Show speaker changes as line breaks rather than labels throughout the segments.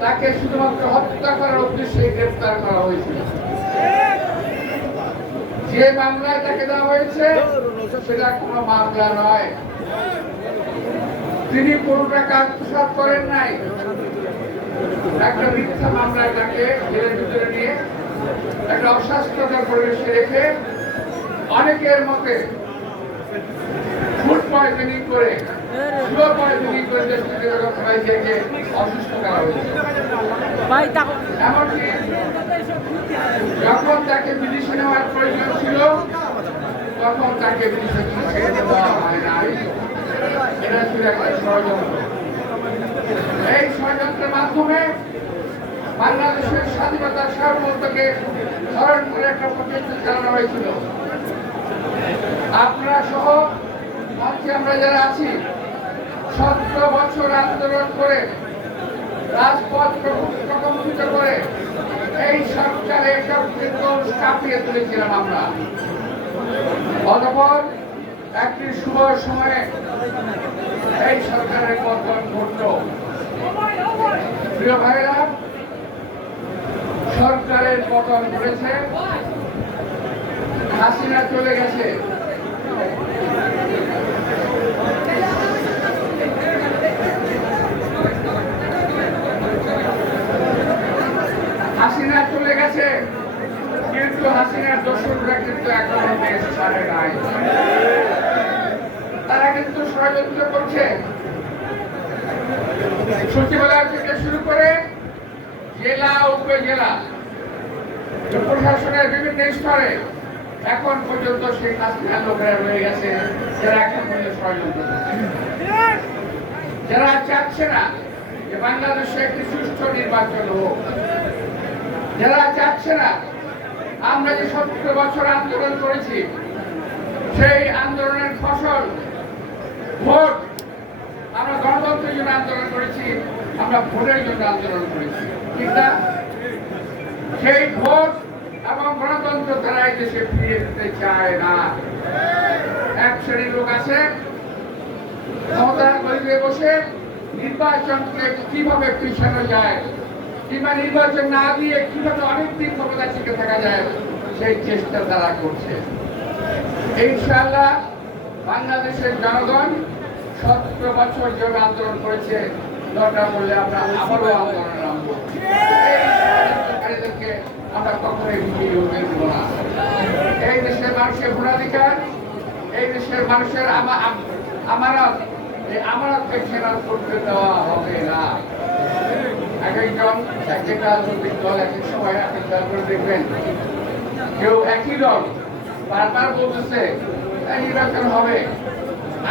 তাকে শুধুমাত্র হত্যা করার উদ্দেশ্যে গ্রেফতার করা হয়েছিল যে মামলায় তাকে দেওয়া হয়েছে, সেটা কোনো মামলা নয়। তিনি কোনো টাকা আত্মসাৎ করেন নাই। একটা মিথ্যা মামলায় তাকে জেলের ভিতরে নিয়ে একটা অস্বাস্থ্যকর পরিবেশে রেখে অনেকের মতে ফুড পয়জনিং করে যখন তাকে বিদেশে নেওয়ার প্রয়োজন ছিল তখন তাকে এই ষড়যন্ত্রের মাধ্যমে বাংলাদেশের স্বাধীনতার সার্বভৌমত্বকে স্মরণ করে একটা প্রচেষ্টা চালানো হয়েছিল আপনারা সহ আমরা যারা আছি সতেরো বছর আন্দোলন করে রাজপথ প্রকম্পিত করে এই সরকারের দোষ কাঁপিয়ে তুলেছিলাম আমরা। অতপর একটি শুভ সময়ে এই সরকারের পতন ঘটল। প্রিয় ভাইরা সরকারের পতন ঘটেছে। হাসিনা চলে গেছে হাসিনা চলে গেছে কিন্তু হাসিনার দোষররা কিন্তু এখনও দেশ ছাড়ে নাই। তারা কিন্তু ষড়যন্ত্র করছে। সচিবালয় থেকে শুরু করে জেলা, উপজেলা, প্রশাসনের বিভিন্ন স্তরে এখন পর্যন্ত সেই হাসিনার লোকেরা রয়ে গেছে, যারা এখন পর্যন্ত ষড়যন্ত্র যারা চাচ্ছে না যে বাংলাদেশে একটি সুষ্ঠু নির্বাচন হোক, যারা চাচ্ছে না আমরা যে সত্তর বছর আন্দোলন করেছি, সেই আন্দোলনের ফসল, ভোট আমরা গণতন্ত্রের জন্য আন্দোলন করেছি, আমরা ভোটের জন্য আন্দোলন করেছি, ঠিক না? সেই ভোট এবং গণতন্ত্র তারা দেশে ফিরিয়ে দিতে চায় না। এক শ্রেণির লোক আছে, ক্ষমতার গরিবে বসে নির্বাচনকে কীভাবে পিছানো যায় কিংবা নির্বাচন না দিয়ে কীভাবে অনেক দিন ক্ষমতা টিকে থাকা যায়, সেই চেষ্টা তারা করছে। ইনশাআল্লাহ বাংলাদেশের জনগণ সতেরো বছর জন্য আন্দোলন করেছে, দরকার পড়লে আমরা আবারও আন্দোলন নামবো। আমরা কখনোই বিজয়ী হতে দেব না। এই দেশের মানুষের ভোটাধিকার, এই দেশের মানুষের আমা- আম- আমানত, এই আমানতকে খেলাপ করতে দেওয়া হবে না। এক একজন এক একটা রাজনৈতিক দল এক সময় এক এক দেখবেন। কেউ একই দল বারবার বলতেছে, "এই নির্বাচন হবে।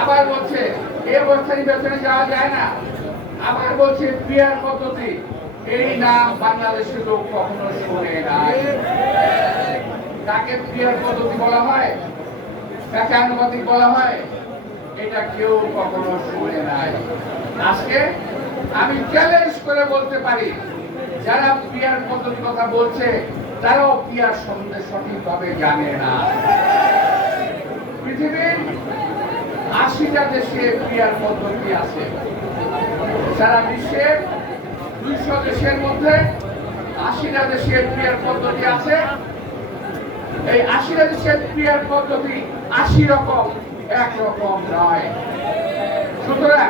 আবার বলছে, এ অবস্থা নির্বাচনে যাওয়া যায় না। আবার বলছে পিয়ার পদ্ধতি। এই নাম বাংলাদেশের লোক কখনো শোনে নাই। তাকে পিয়ার পদ্ধতি বলা হয়? তাকে আনুপাতিক বলা হয়? এটা কেউ কখনো শুনে নাই। আজকে আমি চ্যালেঞ্জ করে বলতে পারি, যারা পিয়ার পদ্ধতির কথা বলছে, তারাও পিয়ার সম্বন্ধে সঠিকভাবে জানে না। পৃথিবীর আশিটা দেশে পিয়ার পদ্ধতি আছে। সারা বিশ্বের দুইশো দেশের মধ্যে আশিটা দেশের পিয়ার পদ্ধতি আছে। এই আশিটা দেশের পিয়ার পদ্ধতি আশি রকম একরকম নয়। সুতরাং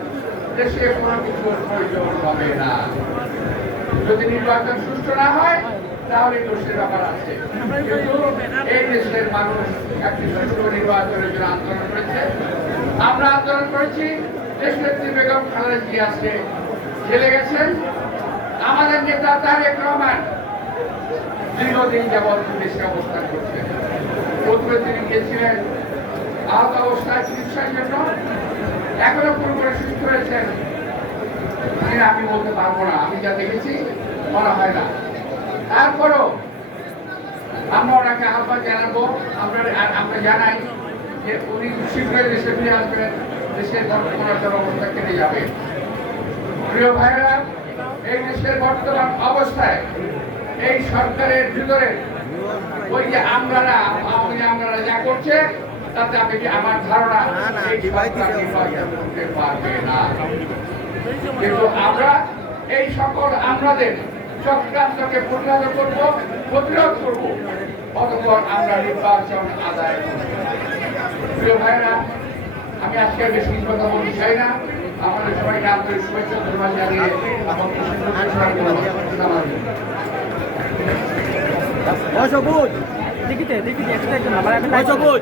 দেশে কোনো প্রয়োজন হবে না। যদি নির্বাচন সুষ্ঠু না হয়, তাহলে দোষের ব্যাপার আছে। কিন্তু এই দেশের মানুষ একটি সুষ্ঠু নির্বাচনের জন্য আন্দোলন করেছে। আমরা আন্দোলন করেছি। দেশনেত্রী বেগম খালেদা জিয়া জেলে গেছেন। আমাদের নেতা তারেক রহমান দীর্ঘদিন যাবৎ দেশে অবস্থান করছেন। প্রথমে তিনি গিয়েছিলেন আহত অবস্থায় চিকিৎসার জন্য এখনও পুরোপুরি সুস্থ হয়েছেন কিনা আমি বলতে পারব না, আমি যা দেখেছি বলা হয় না। তারপরও আমরা ওনাকে আহ্বান জানাব, আমরা আমরা জানাই যে উনি শীঘ্রই দেশে ফিরে আসবেন দেশের বর্তমান অবস্থা কেটে যাবে। প্রিয় ভাইরা এই দেশের বর্তমান অবস্থায় এই সরকারের ভিতরে ওই যে আমরারা আওয়ামী আমরারা যা করছে তাতে আমি আমার ধারণা এই সরকার নির্বাচন করতে পারবে না। কিন্তু আমরা এই সকল আমাদের চক্রান্তকে প্রতিহত করব প্রতিরোধ করব অতপর আমরা নির্বাচন আদায় প্রিয় ভাইরা আমি আজকে বেশি কথা বলতে চাই না। আপনাদের সবাইকে আন্তরিক শুভেচ্ছা ধন্যবাদ জানিয়ে আমার
অসবুজ দেখিতে দেখিতে একটা একটা নাম্বার আমি অসবুজ